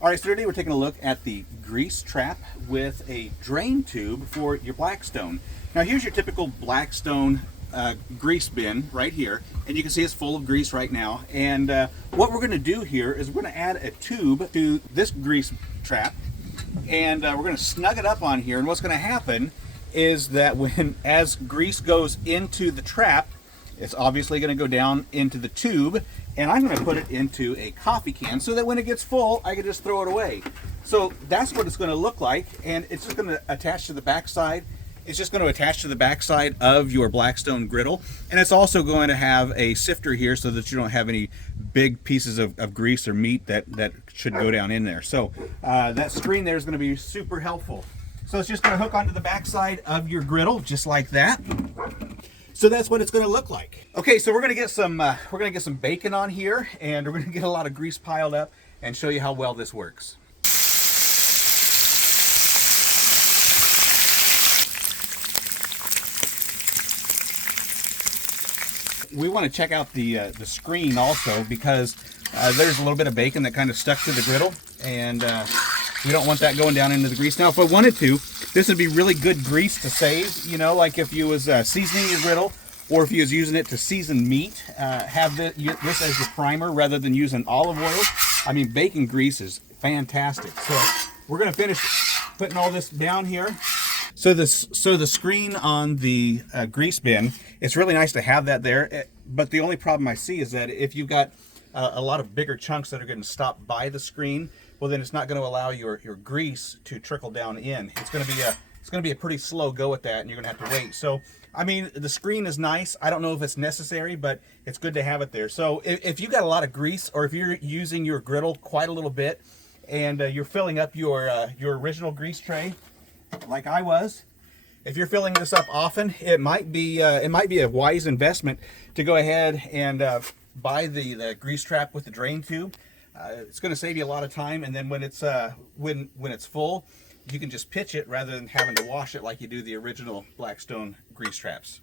All right, so today we're taking a look at the grease trap with a drain tube for your Blackstone. Now here's your typical Blackstone grease bin right here, and you can see it's full of grease right now. And what we're going to do here is we're going to add a tube to this grease trap, and we're going to snug it up on here. And what's going to happen is that as grease goes into the trap, it's obviously going to go down into the tube, and I'm going to put it into a coffee can so that when it gets full, I can just throw it away. So that's what it's going to look like, and it's just going to attach to the backside. It's just going to attach to the backside of your Blackstone griddle, and it's also going to have a sifter here so that you don't have any big pieces of grease or meat that should go down in there. So that screen there is going to be super helpful. So it's just going to hook onto the backside of your griddle just like that. So that's what it's going to look like. Okay, so we're going to get some bacon on here, and we're going to get a lot of grease piled up and show you how well this works. We want to check out the screen also, because there's a little bit of bacon that kind of stuck to the griddle, and we don't want that going down into the grease. Now, if I wanted to, this would be really good grease to save, you know, like if you was seasoning your griddle, or if you was using it to season meat, have this as your primer rather than using olive oil. I mean, bacon grease is fantastic. So we're going to finish putting all this down here. So the screen on the grease bin, it's really nice to have that there, but the only problem I see is that if you've got a lot of bigger chunks that are going to stop by the screen, well, then it's not going to allow your grease to trickle down in. It's going to be a pretty slow go at that, and you're going to have to wait. So, I mean, the screen is nice. I don't know if it's necessary, but it's good to have it there. So if you got a lot of grease, or if you're using your griddle quite a little bit, and you're filling up your original grease tray, like I was, if you're filling this up often, it might be a wise investment to go ahead and buy the grease trap with the drain tube. It's going to save you a lot of time, and then when it's full, you can just pitch it rather than having to wash it like you do the original Blackstone grease traps.